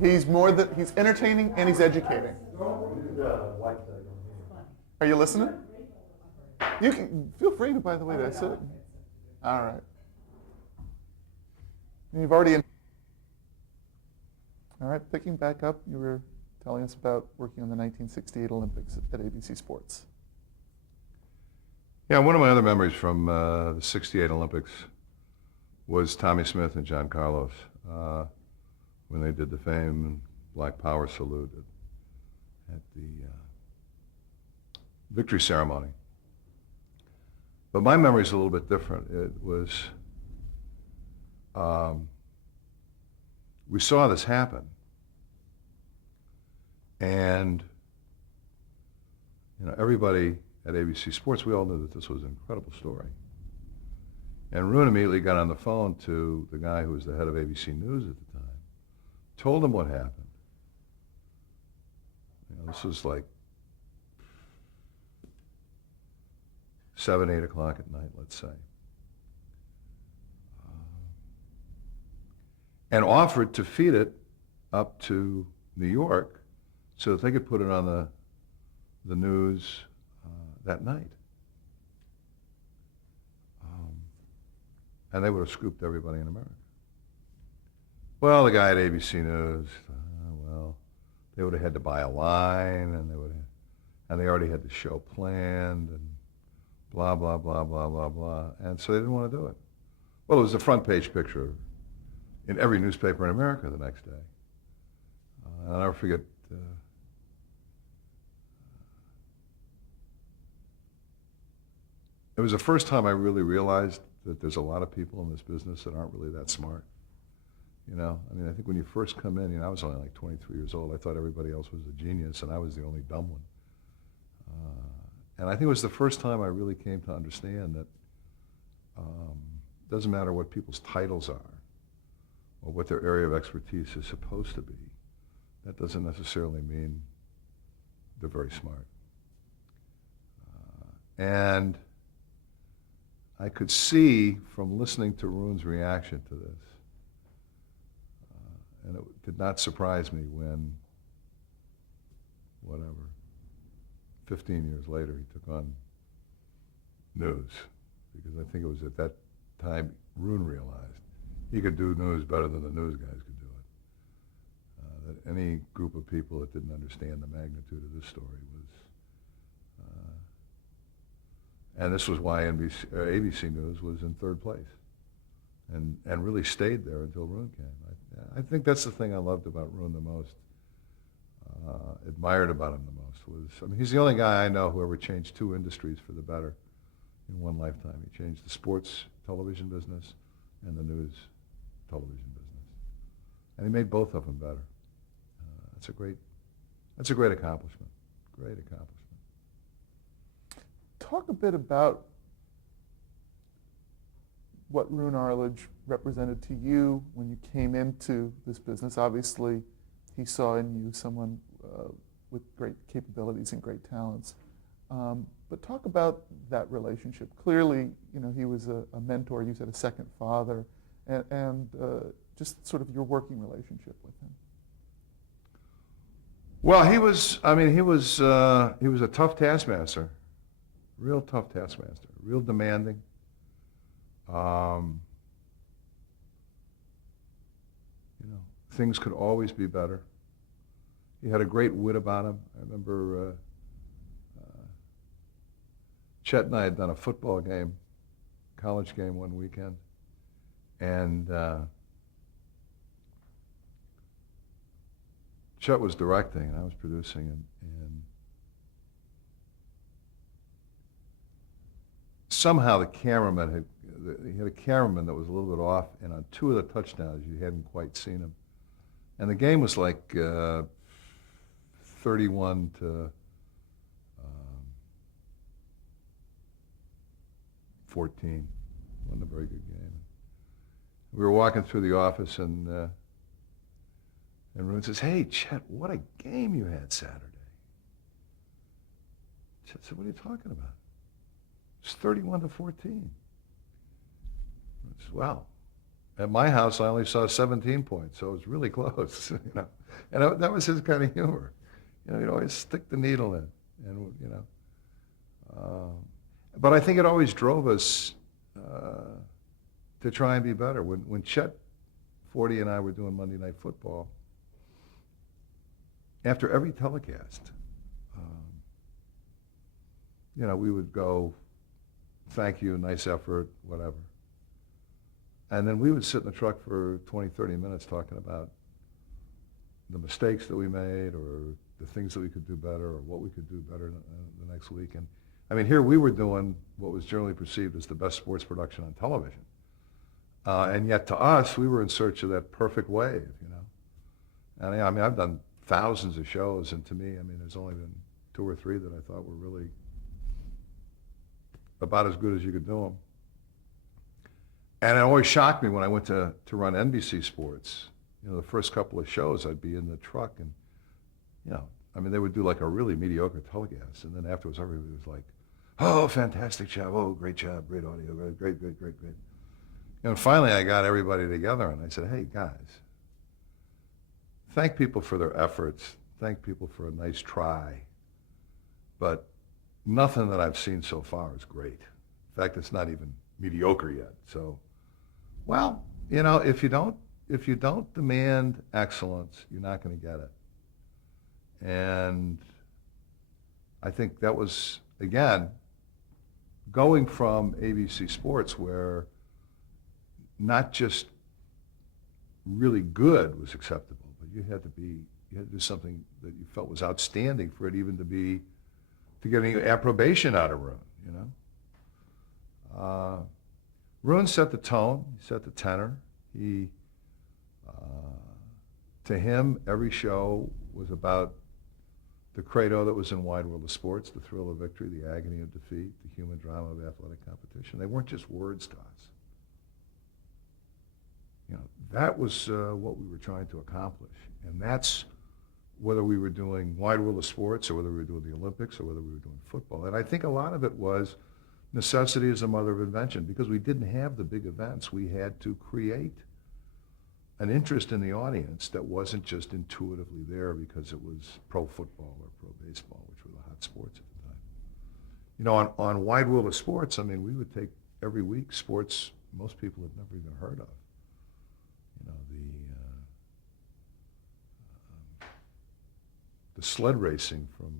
He's entertaining and he's educating. Are you listening? You can feel free to, by the way, to sit. All right. You've already. All right, picking back up, you were telling us about working on the 1968 Olympics at ABC Sports. Yeah, one of my other memories from the '68 Olympics was Tommy Smith and John Carlos when they did the famed Black Power salute at the victory ceremony. But my memory is a little bit different. It was, we saw this happen, and everybody at ABC Sports, we all knew that this was an incredible story. And Roone immediately got on the phone to the guy who was the head of ABC News at the time, told him what happened. This was like 7, 8 o'clock at night, let's say. And offered to feed it up to New York so that they could put it on the news that night. And they would have scooped everybody in America. Well, the guy at ABC News, they would have had to buy a line, and they already had the show planned, and blah, blah, blah, blah, blah, blah. And so they didn't want to do it. Well, it was the front page picture in every newspaper in America the next day. I'll never forget, it was the first time I really realized that there's a lot of people in this business that aren't really that smart. I think when you first come in, I was only like 23 years old. I thought everybody else was a genius, and I was the only dumb one. And I think it was the first time I really came to understand that it doesn't matter what people's titles are or what their area of expertise is supposed to be. That doesn't necessarily mean they're very smart. And I could see from listening to Roone's reaction to this, and it did not surprise me when, 15 years later, he took on news, because I think it was at that time Roone realized he could do news better than the news guys could do it. That any group of people that didn't understand the magnitude of this story was, and this was why ABC News was in third place, and really stayed there until Roone came. I think that's the thing I loved about Roone the most, admired about him the most, he's the only guy I know who ever changed two industries for the better in one lifetime. He changed the sports television business and the news television business. And he made both of them better. That's a great accomplishment. Great accomplishment. Talk a bit about what Roone Arledge represented to you when you came into this business. Obviously, he saw in you someone with great capabilities and great talents. But talk about that relationship. Clearly, he was a mentor. You said a second father, and just sort of your working relationship with him. Well, he was a tough taskmaster, real tough taskmaster, real demanding. Things could always be better. He had a great wit about him. I remember Chet and I had done a football game, college game one weekend, and Chet was directing and I was producing, and somehow he had a cameraman that was a little bit off, and on two of the touchdowns you hadn't quite seen him. And the game was like 31 to 14. Wasn't a very good game. We were walking through the office, and Roone says, "Hey, Chet, what a game you had Saturday." Chet said, "What are you talking about?" It's 31-14. Wow. At my house, I only saw 17 points, so it was really close, you know. And that was his kind of humor. You know, he'd always stick the needle in, and you know. But I think it always drove us to try and be better. When Chet Forty and I were doing Monday Night Football, after every telecast, you know, we would go, thank you, nice effort, whatever. And then we would sit in the truck for 20, 30 minutes talking about the mistakes that we made or the things that we could do better or what we could do better the next week. And I mean, here we were doing what was generally perceived as the best sports production on television. And yet to us, we were in search of that perfect wave, you know. And I mean, I've done thousands of shows, and to me, I mean, there's only been 2 or 3 that I thought were really about as good as you could do them. And it always shocked me when I went to run NBC Sports. You know, the first couple of shows, I'd be in the truck, and, you know, I mean, they would do like a really mediocre telecast, and then afterwards, everybody was like, oh, fantastic job, oh, great job, great audio, great. And finally, I got everybody together, and I said, hey, guys, thank people for their efforts, thank people for a nice try, but nothing that I've seen so far is great. In fact, it's not even mediocre yet. So, well, you know, if you don't demand excellence, you're not going to get it. And I think that was, again, going from ABC Sports, where not just really good was acceptable, but you had to do something that you felt was outstanding for it even to get any approbation out of Roone, you know. Roone set the tone, he set the tenor. To him, every show was about the credo that was in Wide World of Sports, the thrill of victory, the agony of defeat, the human drama of athletic competition. They weren't just words to us. You know, that was what we were trying to accomplish. And that's whether we were doing Wide World of Sports or whether we were doing the Olympics or whether we were doing football. And I think a lot of it was necessity is the mother of invention. Because we didn't have the big events, we had to create an interest in the audience that wasn't just intuitively there because it was pro football or pro baseball, which were the hot sports at the time. You know, on Wide World of Sports, I mean, we would take every week sports most people had never even heard of. You know, the sled racing from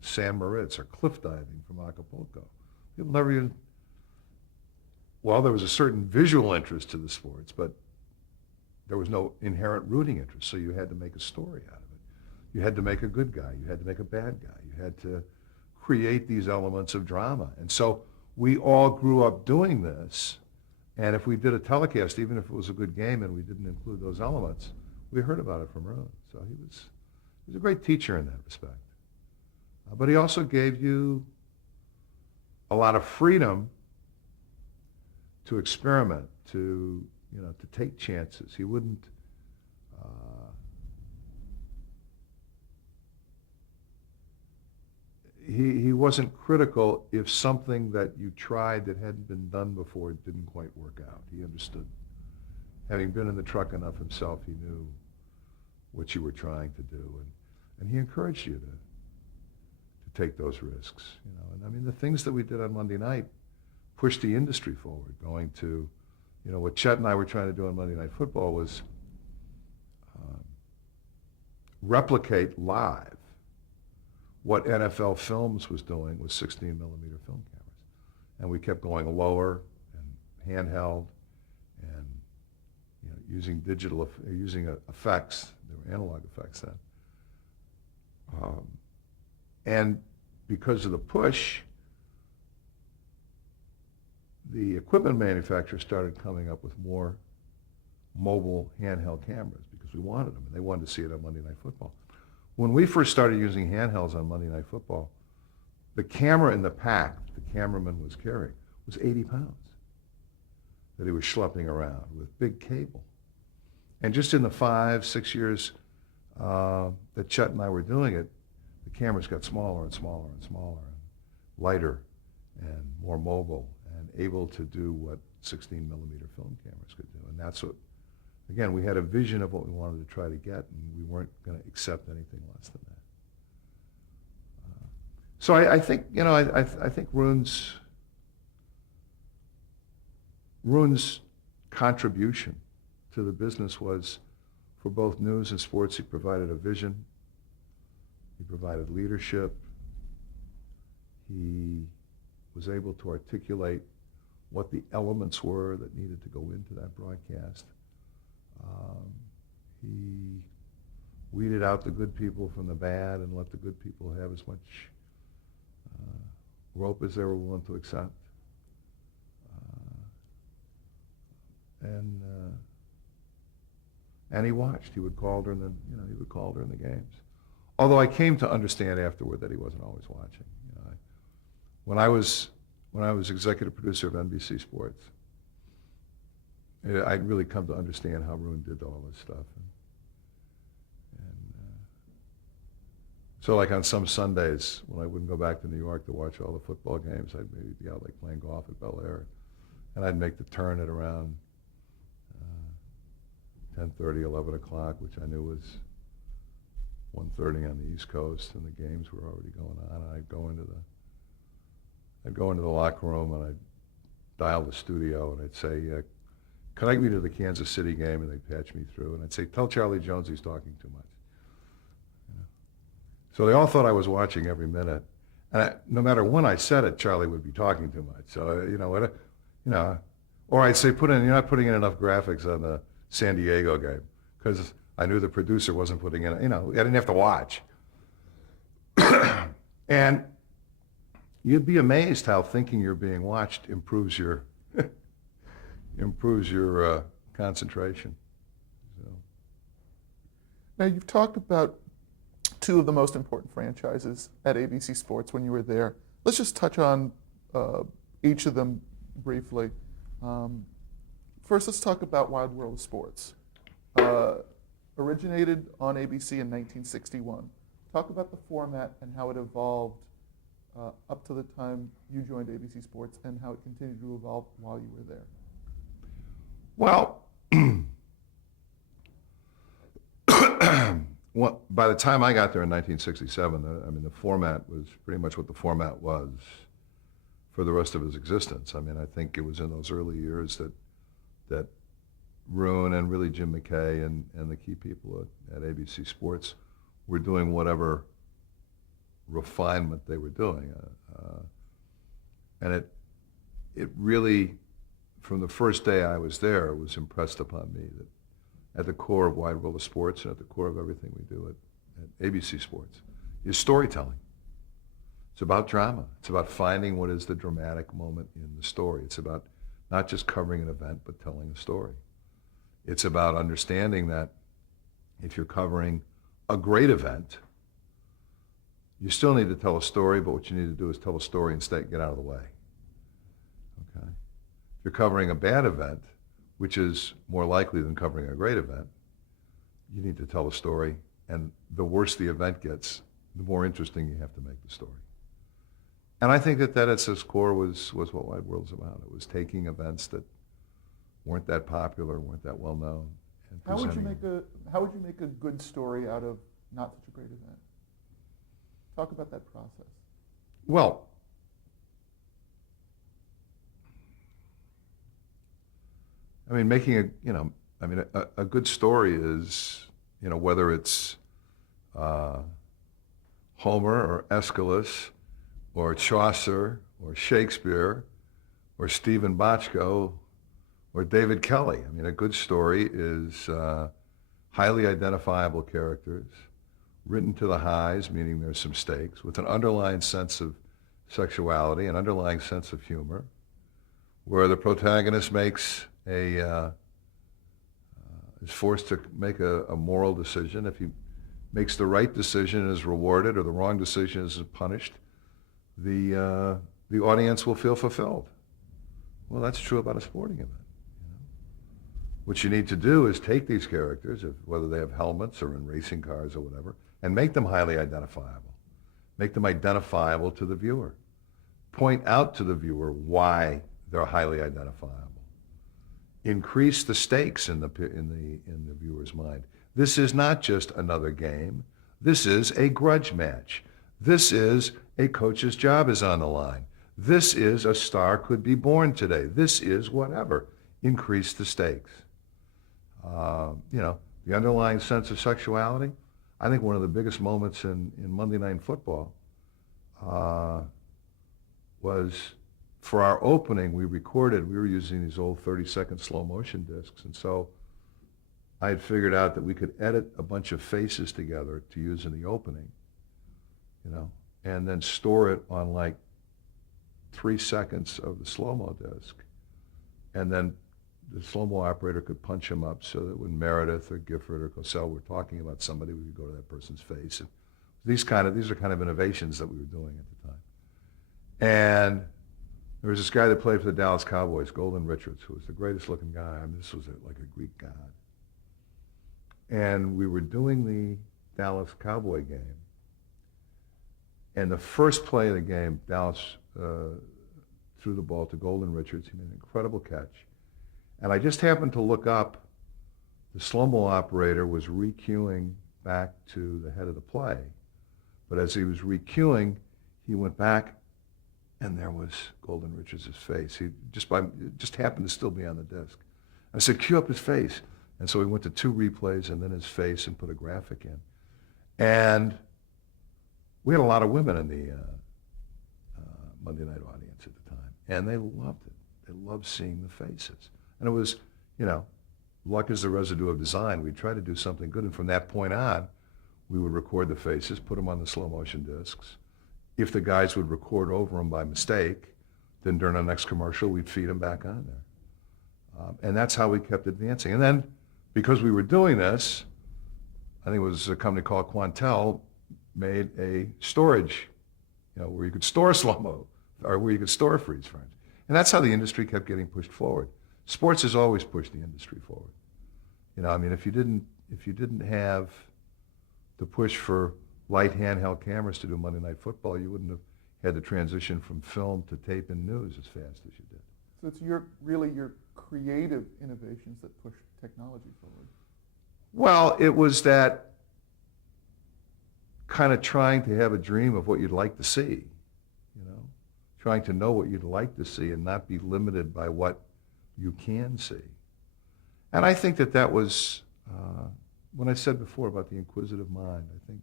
San Moritz or cliff diving from Acapulco. People never even, well, there was a certain visual interest to the sports, but there was no inherent rooting interest, so you had to make a story out of it. You had to make a good guy. You had to make a bad guy. You had to create these elements of drama. And so we all grew up doing this, and if we did a telecast, even if it was a good game and we didn't include those elements, we heard about it from Roone. So he was a great teacher in that respect. But he also gave you a lot of freedom to experiment, to take chances. He wouldn't, he wasn't critical if something that you tried that hadn't been done before didn't quite work out. He understood. Having been in the truck enough himself, he knew what you were trying to do, and he encouraged you to take those risks. You know, and I mean, the things that we did on Monday night pushed the industry forward, going to, you know, what Chet and I were trying to do on Monday Night Football was replicate live what NFL Films was doing with 16 millimeter film cameras. And we kept going lower and handheld and, you know, using using effects. They were analog effects then. And because of the push, the equipment manufacturers started coming up with more mobile handheld cameras because we wanted them, and they wanted to see it on Monday Night Football. When we first started using handhelds on Monday Night Football, the camera in the pack the cameraman was carrying was 80 pounds that he was schlepping around with big cable. And just in the 5-6 years that Chet and I were doing it, the cameras got smaller and smaller and smaller and lighter and more mobile and able to do what 16 millimeter film cameras could do. And that's what, again, we had a vision of what we wanted to try to get, and we weren't going to accept anything less than that. So I think, you know, I think Rune's contribution to the business was, for both news and sports, he provided a vision, he provided leadership, he was able to articulate what the elements were that needed to go into that broadcast. He weeded out the good people from the bad and let the good people have as much rope as they were willing to accept. And he watched. He would call during the, you know, he would call during the games. Although I came to understand afterward that he wasn't always watching. You know, when I was executive producer of NBC Sports, I'd really come to understand how Rune did all this stuff. So like on some Sundays, when I wouldn't go back to New York to watch all the football games, I'd maybe be out like playing golf at Bel Air, and I'd make the turn at around 10:30, 11 o'clock, which I knew was 1:30 on the East Coast, and the games were already going on. And I'd go into the locker room, and I'd dial the studio, and I'd say, connect me to the Kansas City game, and they'd patch me through, and I'd say, tell Charlie Jones he's talking too much. So they all thought I was watching every minute, and no matter when I said it, Charlie would be talking too much. So or I'd say, you're not putting in enough graphics on the San Diego game, because I knew the producer wasn't putting in. I didn't have to watch. And you'd be amazed how thinking you're being watched improves your concentration. So. Now, you've talked about two of the most important franchises at ABC Sports when you were there. Let's just touch on each of them briefly. First, let's talk about Wide World of Sports. Originated on ABC in 1961. Talk about the format and how it evolved up to the time you joined ABC Sports, and how it continued to evolve while you were there. Well, by the time I got there in 1967, the format was pretty much what the format was for the rest of his existence. I mean, I think it was in those early years that Rune and really Jim McKay and the key people at ABC Sports were doing whatever refinement they were doing. And it really, from the first day I was there, it was impressed upon me that at the core of Wide World of Sports and at the core of everything we do at ABC Sports is storytelling. It's about drama. It's about finding what is the dramatic moment in the story. It's about not just covering an event, but telling a story. It's about understanding that if you're covering a great event, you still need to tell a story, but what you need to do is tell a story and get out of the way. Okay? If you're covering a bad event, which is more likely than covering a great event, you need to tell a story, and the worse the event gets, the more interesting you have to make the story. And I think that at its core was what Wide World's about. It was taking events that weren't that popular, weren't that well known, and How would you make a good story out of not such a great event? Talk about that process. Well, I mean, making a good story is, whether it's Homer or Aeschylus or Chaucer or Shakespeare or Stephen Bochco or David Kelly. I mean, a good story is highly identifiable characters, written to the highs, meaning there's some stakes, with an underlying sense of sexuality, an underlying sense of humor, where the protagonist is forced to make a moral decision. If he makes the right decision and is rewarded, or the wrong decision is punished, the audience will feel fulfilled. Well, that's true about a sporting event. What you need to do is take these characters, whether they have helmets or in racing cars or whatever, and make them highly identifiable. Make them identifiable to the viewer. point out to the viewer why they're highly identifiable. Increase the stakes in the viewer's mind. This is not just another game. This is a grudge match. This is a coach's job is on the line. This is a star could be born today. This is whatever. Increase the stakes. The underlying sense of sexuality. I think one of the biggest moments in Monday Night Football was for our opening. We were using these old 30-second slow motion discs, and so I had figured out that we could edit a bunch of faces together to use in the opening, and then store it on like 3 seconds of the slow-mo disc. And then the slow-mo operator could punch them up so that when Meredith or Gifford or Cosell were talking about somebody, we could go to that person's face. And these are kind of innovations that we were doing at the time. And there was this guy that played for the Dallas Cowboys, Golden Richards, who was the greatest looking guy. I mean, this was like a Greek god. And we were doing the Dallas Cowboy game. And the first play of the game, Dallas threw the ball to Golden Richards. He made an incredible catch. And I just happened to look up. The slow-mo operator was recuing back to the head of the play. But as he was recuing, he went back, and there was Golden Richards' face. He just happened to still be on the disc. I said, cue up his face. And so we went to 2 replays and then his face and put a graphic in. And we had a lot of women in the Monday night audience at the time, and they loved it. They loved seeing the faces. And it was, luck is the residue of design. We tried to do something good, and from that point on, we would record the faces, put them on the slow motion discs. If the guys would record over them by mistake, then during the next commercial, we'd feed them back on there. And that's how we kept advancing. And then, because we were doing this, I think it was a company called Quantel, made a storage, where you could store slow-mo, or where you could store freeze frames. And that's how the industry kept getting pushed forward. Sports has always pushed the industry forward. If you didn't have the push for light handheld cameras to do Monday Night Football, you wouldn't have had the transition from film to tape and news as fast as you did. So it's your creative innovations that push technology forward. Well, it was that kind of trying to have a dream of what you'd like to see, trying to know what you'd like to see and not be limited by what you can see. And I think that was, when I said before about the inquisitive mind, I think,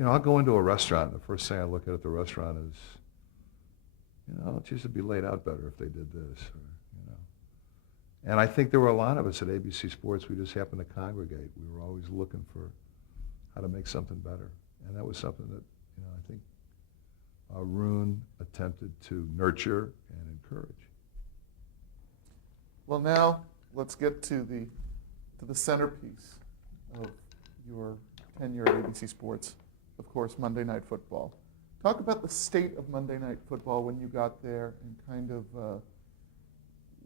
I'll go into a restaurant, and the first thing I look at the restaurant is, it used to be laid out better if they did this, And I think there were a lot of us at ABC Sports. We just happened to congregate. We were always looking for how to make something better. And that was something that, I think Arun attempted to nurture and encourage. Well, now let's get to the centerpiece of your tenure at ABC Sports, of course, Monday Night Football. Talk about the state of Monday Night Football when you got there and kind of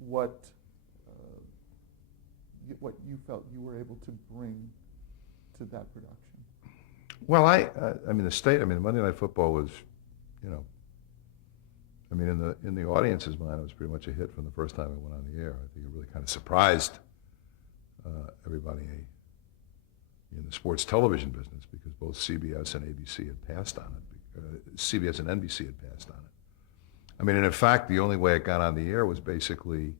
what you felt you were able to bring to that production. Well, Monday Night Football was, in the audience's mind, it was pretty much a hit from the first time it went on the air. I think it really kind of surprised everybody in the sports television business because both CBS and ABC had passed on it. CBS and NBC had passed on it. And in fact, the only way it got on the air was basically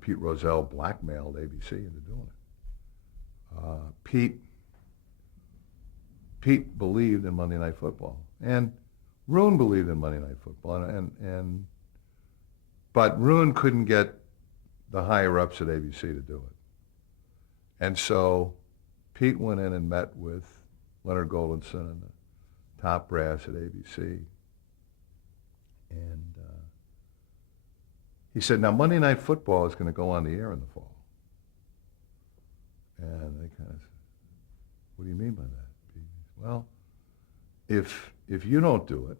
Pete Rozelle blackmailed ABC into doing it. Pete believed in Monday Night Football, and Roone believed in Monday Night Football, but Roone couldn't get the higher ups at ABC to do it, and so Pete went in and met with Leonard Goldenson and the top brass at ABC, and he said, now Monday Night Football is going to go on the air in the fall. And they kind of said, what do you mean by that? Well, if you don't do it,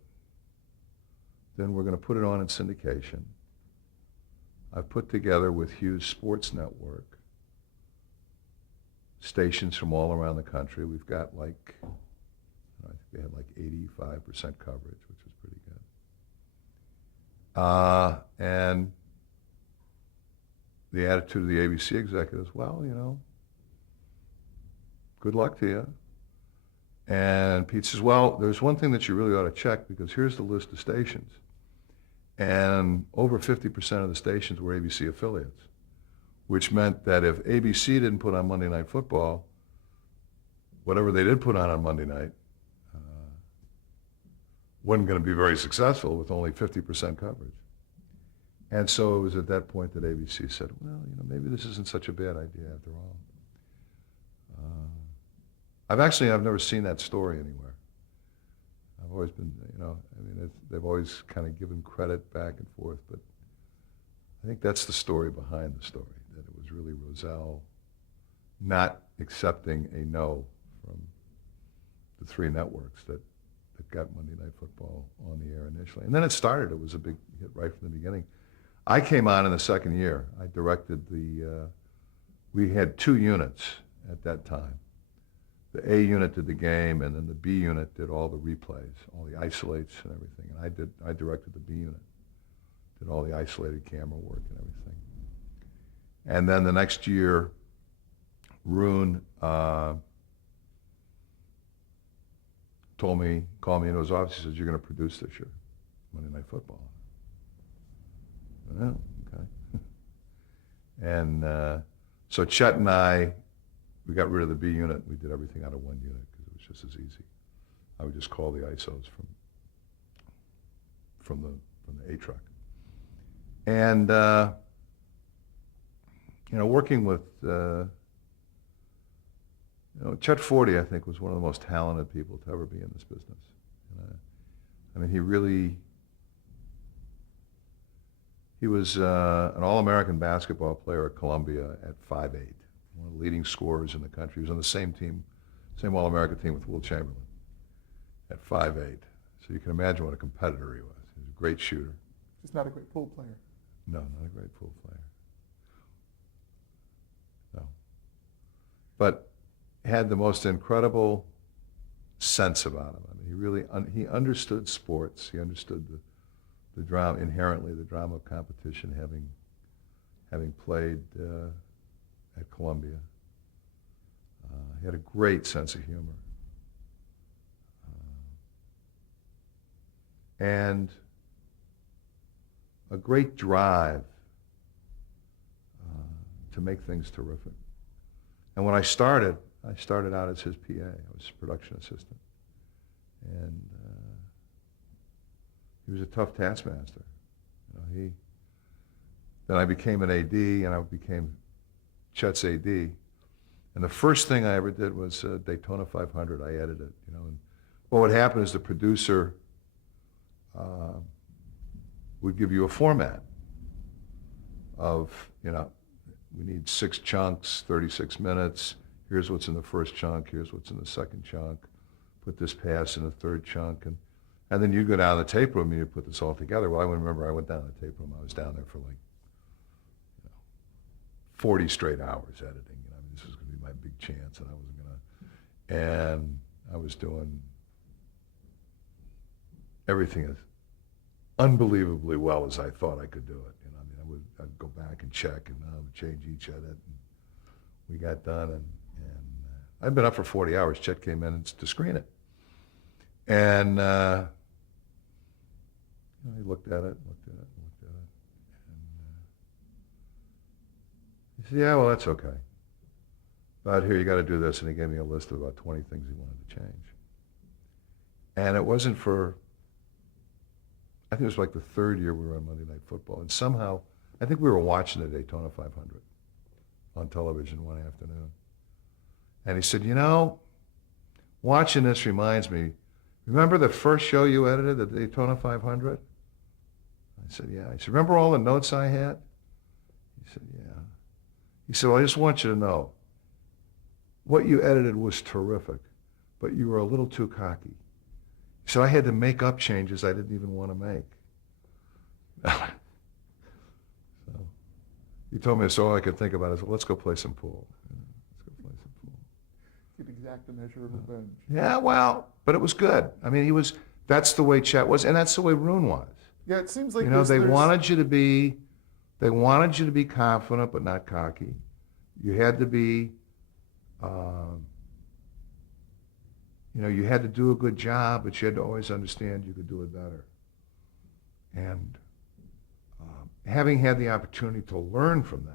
then we're going to put it on in syndication. I've put together with Hughes Sports Network stations from all around the country. We've got they had like 85% coverage, which was pretty good. And the attitude of the ABC executives, well, you know, good luck to you. And Pete says, well, there's one thing that you really ought to check, because here's the list of stations. And over 50% of the stations were ABC affiliates, which meant that if ABC didn't put on Monday Night Football, whatever they did put on Monday night wasn't going to be very successful with only 50% coverage. And so it was at that point that ABC said, well, you know, maybe this isn't such a bad idea after all. I've never seen that story anywhere. I've always been, you know, I mean, they've always kind of given credit back and forth, but I think that's the story behind the story, that it was really Rozelle not accepting a no from the three networks that got Monday Night Football on the air initially. And then it started. It was a big hit right from the beginning. I came on in the second year. I directed we had two units at that time. The A unit did the game, and then the B unit did all the replays, all the isolates and everything. And I directed the B unit, did all the isolated camera work and everything. And then the next year, Roone called me into his office. He says, "You're going to produce this year, Monday Night Football." Oh, okay. And so Chet and I, we got rid of the B unit. We did everything out of one unit because it was just as easy. I would just call the ISOs from the A truck. And you know, working with you know, Chet Forty, I think, was one of the most talented people to ever be in this business. I mean, he was an All-American basketball player at Columbia at 5'8", one of the leading scorers in the country. He was on the same team, same All-American team with Will Chamberlain at 5'8". So you can imagine what a competitor he was. He was a great shooter. Just not a great pool player. No, not a great pool player. No. But had the most incredible sense about him. I mean, he really he understood sports. He understood the drama, inherently the drama of competition, having played at Columbia. He had a great sense of humor. And a great drive to make things terrific. And when I started out as his PA. I was his production assistant. And he was a tough taskmaster. You know, then I became an AD, and I became Chet's AD. And the first thing I ever did was Daytona 500. I edited it, you know. And what would happen is the producer would give you a format of, you know, we need 6 chunks, 36 minutes. Here's what's in the first chunk. Here's what's in the second chunk. Put this pass in the third chunk. And then you'd go down to the tape room and you'd put this all together. Well, I remember I went down to the tape room. I was down there for like 40 straight hours editing. You know, I mean, this was going to be my big chance, and I wasn't going to. And I was doing everything as unbelievably well as I thought I could do it. You know, I mean, I'd go back and check, and I would change each edit. And we got done, and I'd been up for 40 hours. Chet came in to screen it. And you know, he looked at it. And he said, "Yeah, well, that's okay. But here, you got to do this." And he gave me a list of about 20 things he wanted to change. And it wasn't for, I think it was like the third year we were on Monday Night Football. And somehow, I think we were watching the Daytona 500 on television one afternoon. And he said, "You know, watching this reminds me, remember the first show you edited, the Daytona 500? I said, "Yeah." He said, "Remember all the notes I had?" He said, "Yeah." He said, "Well, I just want you to know, what you edited was terrific, but you were a little too cocky." He said, "I had to make up changes I didn't even want to make." So he told me that's all I could think about is, well, let's go play some pool. Let's go play some pool. Could exact a measure of revenge. Yeah, well, but it was good. I mean, that's the way Chet was, and that's the way Roone was. Yeah, it seems like You know, they there's wanted you to be confident but not cocky. You had to be, you had to do a good job, but you had to always understand you could do it better. And having had the opportunity to learn from them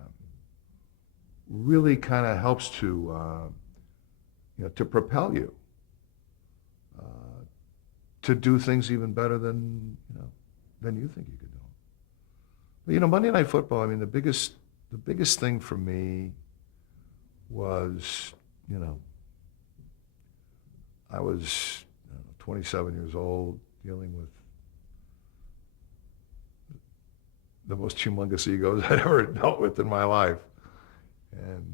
really kind of helps to propel you to do things even better than you think you could do. But Monday Night Football. I mean, the biggest thing for me was, I was 27 years old, dealing with the most humongous egos I'd ever dealt with in my life, and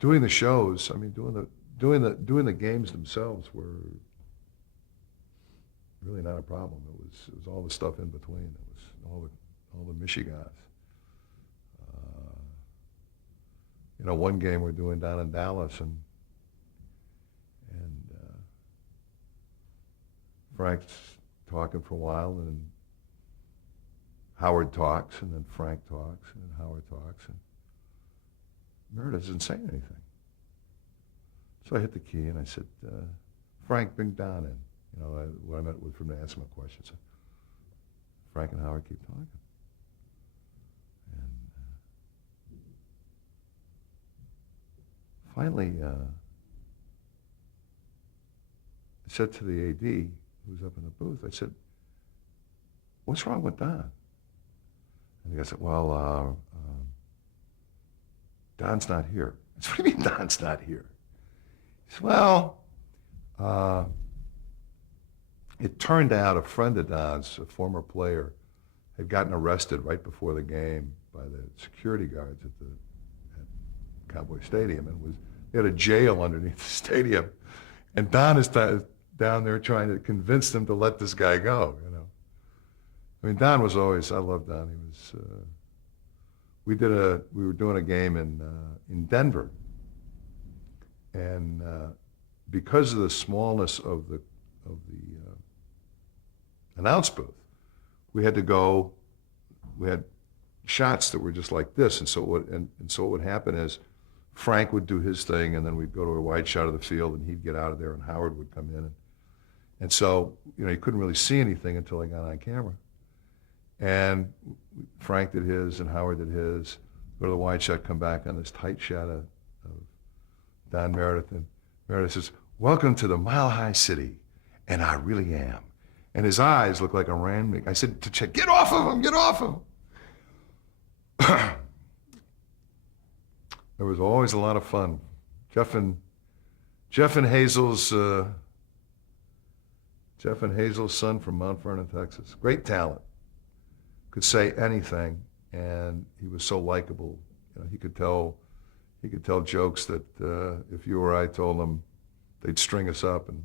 doing the shows. I mean, doing the games themselves were really not a problem. It was all the stuff in between. It was all the Michigans. One game we're doing down in Dallas, and Frank's talking for a while, and Howard talks, and then Frank talks, and then Howard talks, and Meredith doesn't say anything. So I hit the key and I said, Frank, bring Don in. When I met with him to ask him a question. So Frank and Howard keep talking. And finally, I said to the AD, who was up in the booth, I said, what's wrong with Don? And the guy said, well, Don's not here. I said, what do you mean Don's not here? He said, well, it turned out a friend of Don's, a former player, had gotten arrested right before the game by the security guards at Cowboy Stadium, and they had a jail underneath the stadium, and Don is down there trying to convince them to let this guy go. I mean, Don was always. I loved Don. He was. We were doing a game in Denver, and because of the smallness of the announce booth, we had to go. We had shots that were just like this, and so what would happen is Frank would do his thing, and then we'd go to a wide shot of the field, and he'd get out of there, and Howard would come in, and so you couldn't really see anything until I got on camera, and Frank did his, and Howard did his. Go to the wide shot, come back on this tight shot of Don Meredith, and Meredith says, "Welcome to the Mile High City," and I really am. And his eyes look like a ram. I said to Chet, "Get off of him! Get off him!" There was always a lot of fun. Jeff and Hazel's son from Mount Vernon, Texas. Great talent. Could say anything, and he was so likable. He could tell jokes that if you or I told him, they'd string us up, and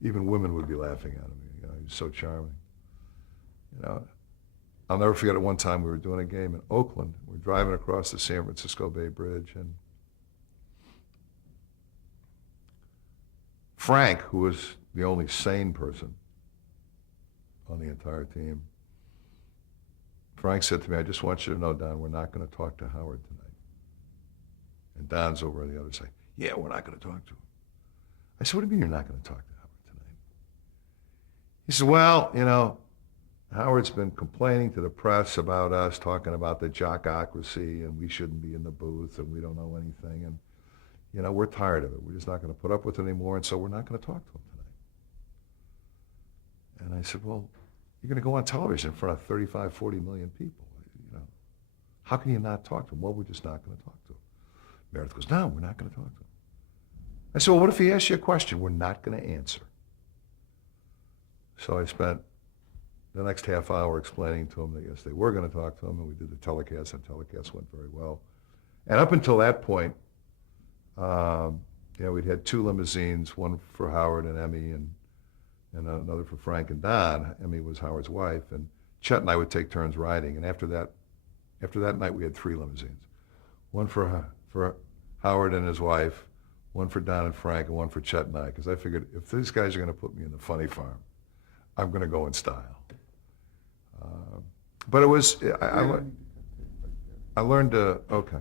even women would be laughing at him. He was so charming. I'll never forget it. One time we were doing a game in Oakland. We're driving across the San Francisco Bay Bridge, and Frank, who was the only sane person on the entire team, Frank said to me, "I just want you to know, Don, we're not going to talk to Howard tonight." And Don's over on the other side. "Yeah, we're not going to talk to him." I said, "What do you mean you're not going to talk to Howard tonight?" He said, "Well, Howard's been complaining to the press about us, talking about the jockocracy, and we shouldn't be in the booth, and we don't know anything, and, we're tired of it. We're just not going to put up with it anymore, and so we're not going to talk to him tonight." And I said, "Well, you're going to go on television in front of 35, 40 million people. How can you not talk to him?" "Well, we're just not going to talk to him." Meredith goes, "No, we're not going to talk to him." I said, "Well, what if he asks you a question?" "We're not going to answer." So I spent the next half hour explaining to him that, yes, they were going to talk to him, and we did the telecast, and the telecast went very well. And up until that point, we'd had two limousines, one for Howard and Emmy, and another for Frank and Don. Emmy was Howard's wife, and Chet and I would take turns riding. And after that night, we had three limousines. one for Howard and his wife, one for Don and Frank, and one for Chet and I, because I figured if these guys are going to put me in the funny farm, I'm going to go in style. But it was, I learned, okay.